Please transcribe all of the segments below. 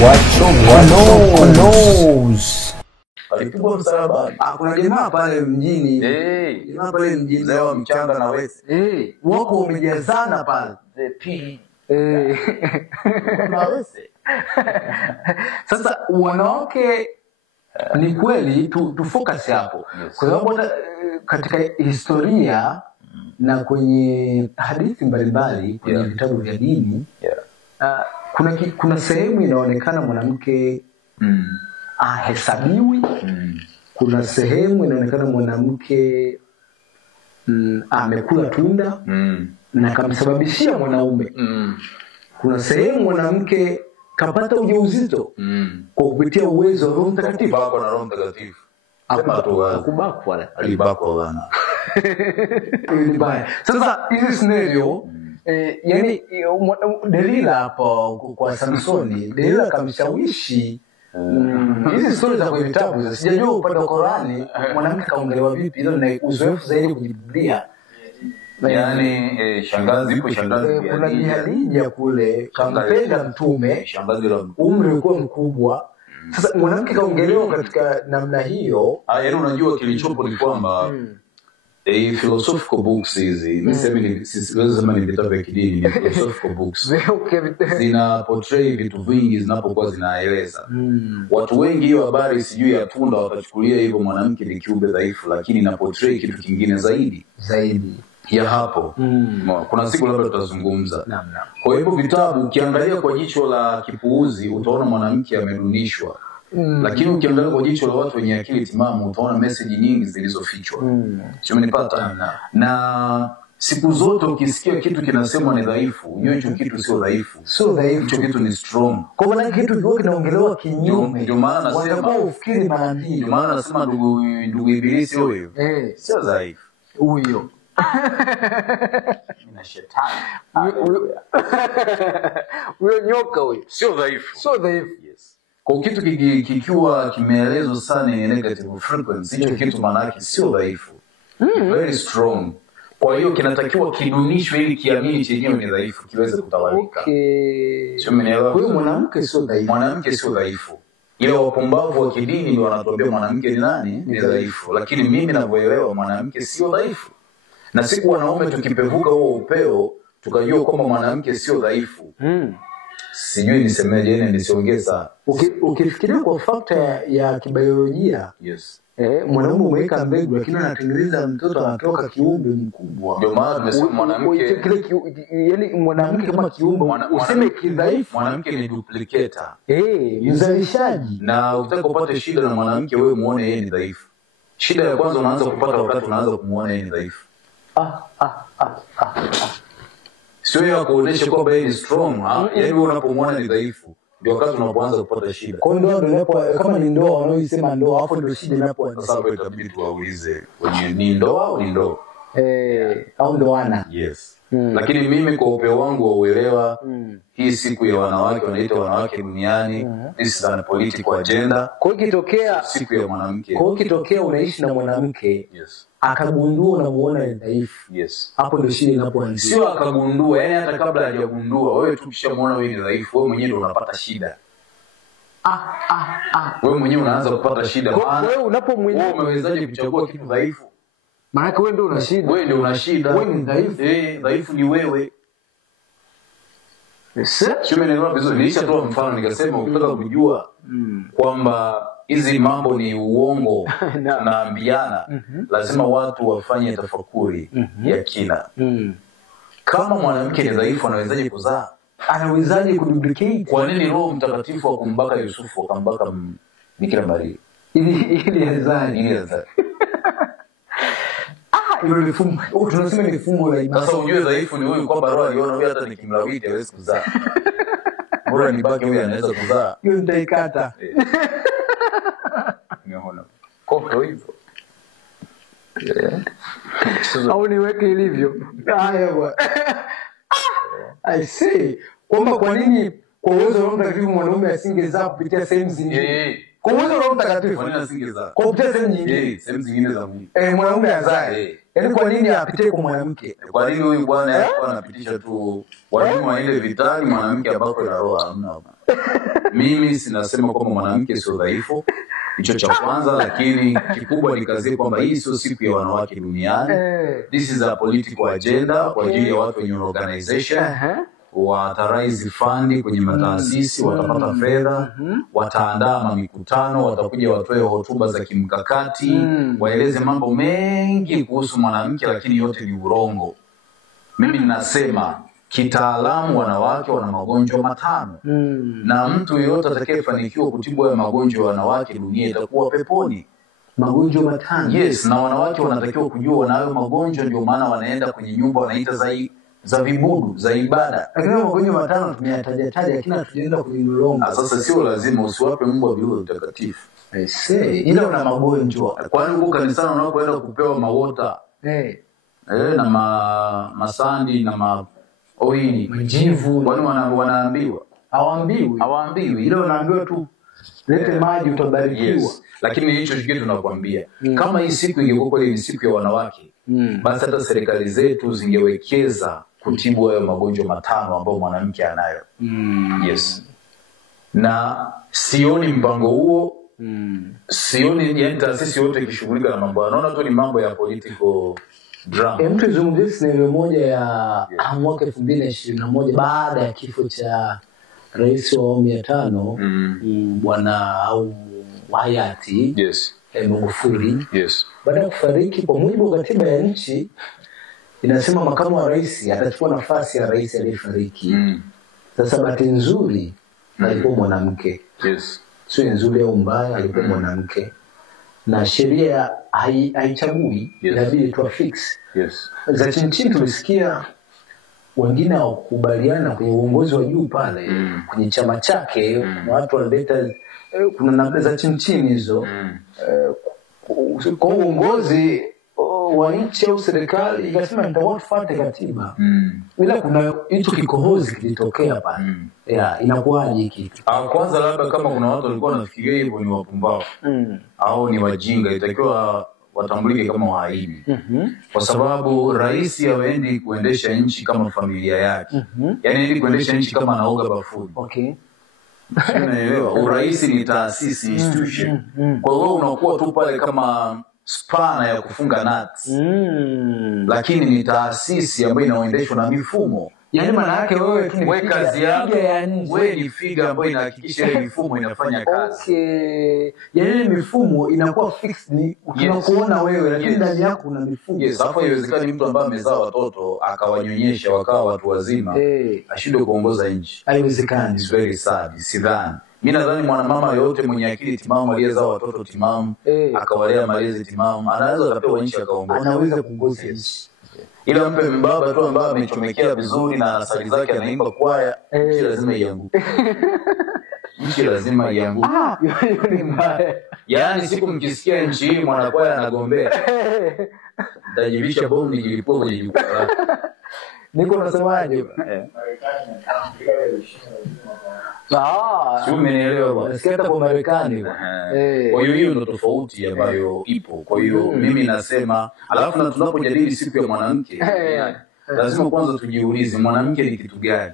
What knows? Alipigwa msalabani. Kuna jamaa pale mjini. Jamaa pale mjini leo mchanga na wesi. Wako wamejazana pale. The P. Na wesi. Sasa wanawake ni kweli tu focus hapo. Kwa sababu katika historia na kwenye hadithi mbalimbali kwenye vitabu vya dini kuna sehemu inaonekana mwanamke ahesabiwi. Kuna sehemu inaonekana mwanamke amekula tunda na kamsababishia mwanaume. Kuna sehemu mwanamke kapata ujauzito kwa kupitia uwezo wa Roho Mtakatifu. Bako na Roho Mtakatifu. Akubakwa. Alibakwa bana. Sasa hizi scenario yani Delila hapo kwa Samsoni, Delila kamshawishi. Hizi stories za kwenye vitabu sijajua upande wa Qur'ani mwanamke kaongelewa vipi, hilo na uzoefu zaidi kwenye Biblia. Yani shangazi kuna Hadija kule kampenda mtume, shangazi la umri ulikuwa mkubwa. Sasa mwanamke kaongelewa katika namna hiyo. Yaani unajua kilichopo ni kwamba philosophical books hizi niseme siwezi sema ni vitabu vya kidini, ni philosophical books zina portray vitu vingi zinapokuwa zinaeleza. Watu wengi hiyo habari sijui ya tunda watachukulia hivyo mwanamke ni kiumbe dhaifu, lakini ina portray kitu kingine zaidi ya hapo. Kuna siku labda tutazungumza. Kwa hivyo vitabu ukiangalia kwa jicho la kipuuzi utaona mwanamke amedunishwa. Lakini ukiangalia kwa jicho la watu wenye akili timamu utaona message nyingi zilizofichwa. Sio umenipata? Na siku zote ukisikia kitu kinasemwa ni dhaifu, ujue hicho kitu sio dhaifu. Hicho kitu ni strong. Kwa maana kitu kiko kinaongelewa kinyume. Ndio maana nasema ufikiri mara mbili. Ndio maana nasema ndugu Ibilisi huyo. Sio dhaifu. Huyo. Ni shetani. Huyo nyoka huyo. Sio dhaifu. Yes. Kwa kitu kikiwa kimeelezwa sana in negative frequency, hicho kitu maana yake sio dhaifu. Very strong. Kwa hiyo kinatakiwa kidunishwe ili kiamini chenyewe ni dhaifu kiweze kutawalika. Sio mnaelewa? Kwa hiyo mwanamke sio dhaifu. Mwanamke sio dhaifu. Ile wapumbavu wa kidini ndio wanatuambia mwanamke ni nani? Ni dhaifu. Lakini mimi ninavyoelewa mwanamke sio dhaifu. Na siku wanaume tukipevuka huo upeo tukajua kwamba mwanamke sio dhaifu. Sijui nisemeje yeye nisiongeza. Ukifikiria kwa factor ya kibiolojia, mwanaume umeweka mbegu lakini anatengeneza mtoto anatoka kiumbe mkubwa. Ndio maana tumesema mwanamke yani mwanamke kama kiumbe useme kidhaifu, mwanamke ni duplicator. Mzalishaji. Na ukitaka kupata shida na mwanamke wewe muone yeye ni dhaifu. Shida ya kwanza unaanza kupata wakati unaanza kumuona yeye ni dhaifu. Sio ya kuonesha kwamba yeye ni strong, yaani unapomwona ni dhaifu ndio wakati unapoanza kupata shida. Kwa ndio ndipo kama ni ndoa wanaoisema ndoa, hapo ndio shida inapoanza. Sasa hapo itabidi tuwaulize wenye ni ndoa au ni ndoa au ndoana. Yes. Lakini mimi kwa upeo wangu wa uelewa hii siku ya wanawake wanaita wanawake duniani, this is a political agenda. Kwa hiyo kitokea siku ya mwanamke, kwa hiyo kitokea unaishi na mwanamke akagundua na muona ni dhaifu, hapo ndio shida inapoanzia. Sio akagundua, yani hata kabla hajagundua wewe tu ukishamuona wewe ni dhaifu, wewe mwenyewe ndio unapata shida. Wewe mwenyewe unaanza kupata shida. Wewe unapomwinua umewezaje kuchagua kitu dhaifu? Maana wewe ndio una shida. Wewe ndio una shida. Wewe ni dhaifu. Dhaifu ni wewe. Sio mimi vizuri. Nilishatoa mfano nikasema ukitaka kujua kwamba hizi mambo ni uongo na ambiana, lazima watu wafanye tafakuri ya kina. Kama mwanamke ni dhaifu anawezaje kuzaa? Anawezaje kuduplicate? Kwa nini Roho Mtakatifu akumbaka Yusufu akambaka Bikira Maria? Ili azali. Hilo ni fumbo. Tunasema ni fumbo la imani. Sasa ujue dhaifu ni huyu kwamba Roho aliona huyu hata nikimlawiti hawezi kuzaa. Bora nibaki huyu anaweza kuzaa. Hiyo nitaikata. Nimeona. Kwa hivyo. Au niweke ilivyo. Haya bwana. I see. Kwamba kwa nini kwa uwezo wa Roho Mtakatifu mwanaume asingezaa kupitia sehemu zingine? Kwa uwezo wa Roho Mtakatifu. Kwa nini asingezaa? Kwa kupitia sehemu nyingine. Sehemu zingine za mwili. Mwanaume azae. Yaani kwa nini apitie kwa mwanamke? Kwa nini huyu bwana alikuwa anapitisha tu wanaume waende vitani, mwanamke ambako ina roho hamna? Mimi sinasema kwamba mwanamke sio dhaifu. Hicho cha kwanza, lakini kikubwa nikazie kwamba hii sio siku ya wanawake duniani. This is a political agenda kwa ajili ya watu wenye organization. Wataraise fund kwenye mataasisi, watapata fedha, wataandaa mikutano, watakuja watoe hotuba za kimkakati, waeleze mambo mengi kuhusu mwanamke, lakini yote ni urongo. Mimi ninasema kitaalamu wanawake wana magonjwa 5. Na mtu yeyote atakayefanikiwa kutibu haya magonjwa ya wanawake, dunia itakuwa peponi. Magonjwa 5. Yes, na wanawake wanatakiwa kujua wanayo magonjwa, ndio maana wanaenda kwenye nyumba wanaita za vibudu za ibada. Lakini magonjwa 5 tumeyataja kila tunaenda kwenye mlongo. Sasa sio lazima usiwape mbwa viuo utakatifu. I say, ila una magonjwa. Kwani huko kanisani unapoenda kupewa mawota na masandi na oili majivu, kwani wanaambiwa? Hawaambiwi. Ila wanaambiwa tu lete maji utabarikiwa. Yes. Lakini hicho kitu tunakwambia, kama hii siku ingekuwa kweli ni siku ya wanawake, basi hata serikali zetu zingewekeza kutibu hayo magonjwa 5 ambayo mwanamke anayo. Yes. Na sioni mpango huo. Sioni yani taasisi yote ikishughulika na mambo. Naona tu ni mambo ya political drama. Mtu zungumzia scenario moja ya mwaka 2021 baada ya kifo cha rais wa awamu ya 5 bwana au hayati Magufuli. Baada ya kufariki, kwa mujibu wa katiba ya nchi inasema makamu wa rais atachukua nafasi ya rais aliyefariki. Sasa bahati nzuri alikuwa mwanamke. Sio nzuri au mbaya, alikuwa mwanamke. Na sheria haichagui, inabidi tu fix. Za chini tulisikia wengine hawakubaliana kwenye uongozi wa juu pale kwenye chama chake, watu walileta kuna namba za chini hizo. Kwa uongozi wa nchi au serikali ikasema nitawafuata katiba. Ila kuna hicho kikohozi kilitokea pale. Inakuwaje hiki? Kwanza labda kama kuna watu walikuwa wanafikiria hivyo ni wapumbavu au ni wajinga, itakiwa watambulike kama wahaini. Kwa sababu rais haendi kuendesha nchi kama familia yake. Yaani ili kuendesha nchi kama anaoga bafuni. Unaelewa? Urais ni taasisi, institution. Kwa hiyo unakuwa tu pale kama spana ya kufunga nuts. Lakini ni taasisi ambayo inaendeshwa na mifumo. Yaani maana yake wewe tu ni kazi yako, wewe ni figa ambayo inahakikisha ile mifumo inafanya kazi. Yaani mifumo inakuwa fixed, tunakuona wewe lakini ndani yako kuna mifumo. Hapo haiwezekani mtu ambaye amezaa watoto akawanyonyesha wakawa watu wazima ashindwe kuongoza nchi. Haiwezekani. It's very sad. Sidhani. Mimi nadhani mwanamama yote mwenye akili timamu aliyezaa watoto timamu akawalea malezi timamu anaweza kupewa nchi akaongoza. Anaweza kuongoza nchi. Ila mpe mbaba tu ambaye amechomekea vizuri na asali zake anaimba kwaya, nchi lazima ianguke. Nchi lazima ianguke. Hiyo ni mbaya. Yaani siku mkisikia nchi hii mwanakwaya anagombea, nitajivisha bomu nikilipua kwenye jukwaa. Niko unasemaje? Sio, umenielewa bwana. Nasikia kwa Marekani. Kwa hiyo ndio tofauti ambayo ipo. Kwa hiyo mimi nasema, alafu na tunapojadili siku ya mwanamke, lazima kwanza tujiulize mwanamke ni kitu gani?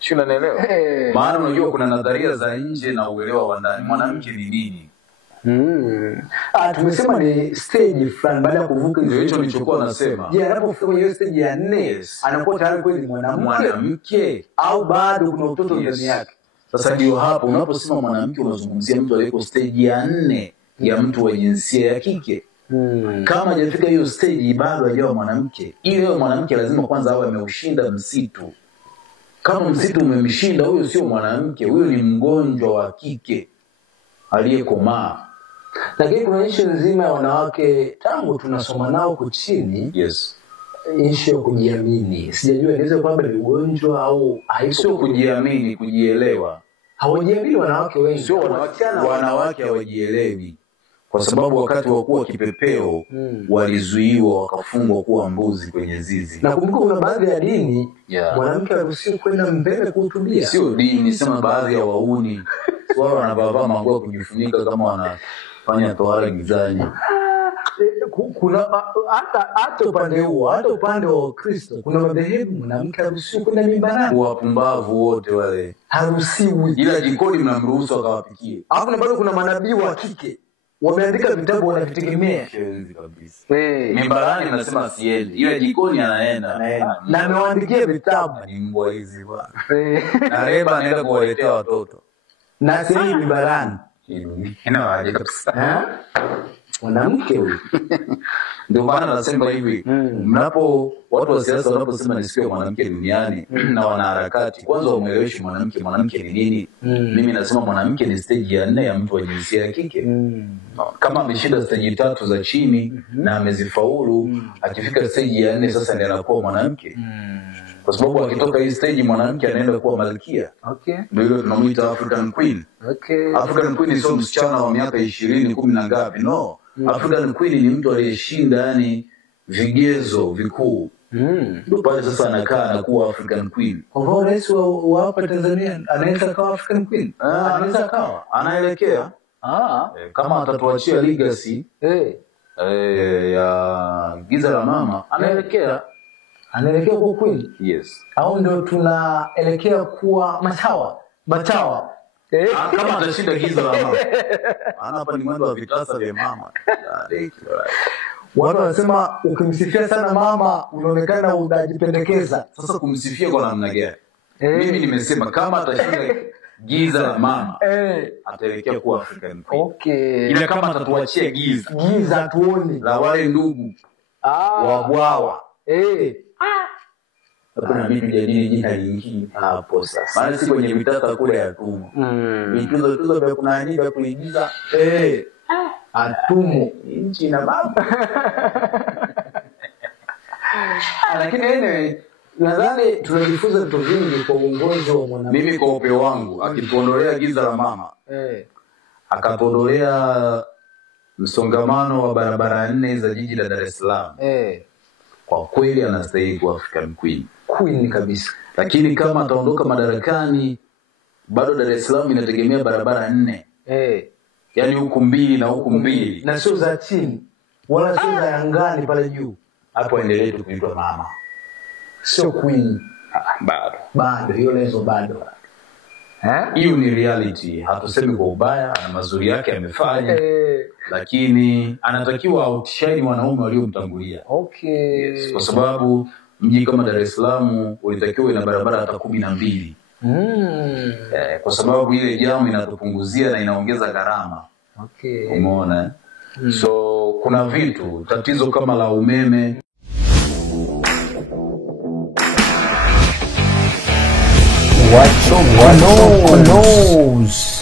Sio, unanielewa? Maana unajua kuna nadharia za nje na uelewa wa ndani. Mwanamke ni nini? Tumesema ni stage fulani baada ya kuvuka hicho nilichokuwa nasema. Je, anapofika kwenye stage ya 4 anakuwa tayari kweli mwanamke au bado kuna utoto ndani yake? Sasa ndio hapo unaposema mwanamke unazungumzia mtu aliyeko stage ya 4 ya mtu wa jinsia ya kike. Kama hajafika hiyo stage bado hajawa mwanamke. Ile mwanamke lazima kwanza awe ameushinda msitu. Kama msitu umemshinda, huyo sio mwanamke, huyo ni mgonjwa wa kike aliyekomaa. Lakini kuna issue nzima ya wanawake tangu tunasoma nao huko chini. Issue ya kujiamini. Sijajua inaweza kwamba ni ugonjwa au sio kujiamini, kujielewa. Hawajiamini wanawake wengi. Sio wanawake hawajielewi. Kwa sababu wakati wa kuwa kipepeo walizuiwa wakafungwa kuwa mbuzi kwenye zizi. Na kumbuka kuna baadhi ya dini mwanamke haruhusiwi kwenda mbele kuhutubia. Sio dini, sema baadhi ya wauni. wao wanavaa manguo kujifunika kama wanafanya tohara gizani. Kuna hata upande huo, hata upande wa Kristo kuna madhehebu mwanamke haruhusiwi kwenda mimbarani. Wapumbavu wote wale haruhusiwi, ila jikoni mnamruhusu akawapikie. Hapo na bado kuna manabii wa kike wameandika vitabu wanavitegemea shenzi kabisa. Mimbarani nasema siendi, ila jikoni anaenda na amewaandikia vitabu. Ni mbwa hizi bwana. Na Reba anaenda kuwaletea watoto na sisi mimbarani inawaje kabisa. Mwanamke huyu. Ndio maana nasema hivi, mnapo watu wa siasa wanaposema ni siku ya mwanamke duniani na wanaharakati, kwanza wamueleweshe mwanamke ni nini. Mimi nasema mwanamke ni stage ya 4 ya mtu wa jinsia ya kike. Kama ameshinda stage 3 za chini na amezifaulu, akifika stage ya 4 sasa ndiye anakuwa mwanamke. Kwa sababu akitoka hii stage mwanamke anaenda kuwa malkia. Ndio tunamuita African Queen. African Queen sio msichana wa miaka 20, 10 na ngapi, no. African Queen ni mtu aliyeshinda yani vigezo vikuu. Ndio pale sasa anakaa na kuwa African Queen. Kwa hivyo rais wa hapa Tanzania anaweza kuwa African Queen. Anaweza kawa, anaelekea. Kama atatuachia legacy ya giza la mama, anaelekea kwa Queen. Yes. Au ndio tunaelekea kuwa machawa. Kama atashinda giza la mama. Hapa ni mwendo wa vitasa vya mama. Watu wanasema ukimsifia sana mama unaonekana unajipendekeza. Sasa kumsifia kwa namna gani? Mimi nimesema kama atashinda giza la mama ataelekea kuwa African Queen. Ila kama atatuachia giza tuone la wale ndugu wabwawa. Kuna mimi jadili jina lingine hapo sasa. Maana si kwenye vitata kule ya tumo. Vituzo vya kuna nini vya kuigiza atumo nchi na baba. Lakini anyway, nadhani tunajifunza vitu vingi kwa uongozi wa mwanamke. Mimi kwa upeo wangu akituondolea giza la mama. Akatuondolea msongamano wa barabara 4 za jiji la Dar es Salaam. Kwa kweli anastahili kuwa African Queen kabisa. Lakini kama ataondoka madarakani bado Dar es Salaam inategemea barabara 4. Yaani huku 2 na huku 2. Na sio za chini wala sio za angani pale juu. Hapo endelee tu kuitwa mama. Sio queen. Bado hiyo lezo bado. Hiyo ni reality. Hatusemi kwa ubaya, na mazuri yake amefanya. Lakini anatakiwa outshine wanaume waliomtangulia. Yes, kwa sababu mji kama Dar es Salaam ulitakiwa ina barabara hata 12. Kwa sababu ile jamu inatupunguzia na inaongeza gharama. Umeona? So kuna vitu, tatizo kama la umeme. What knows?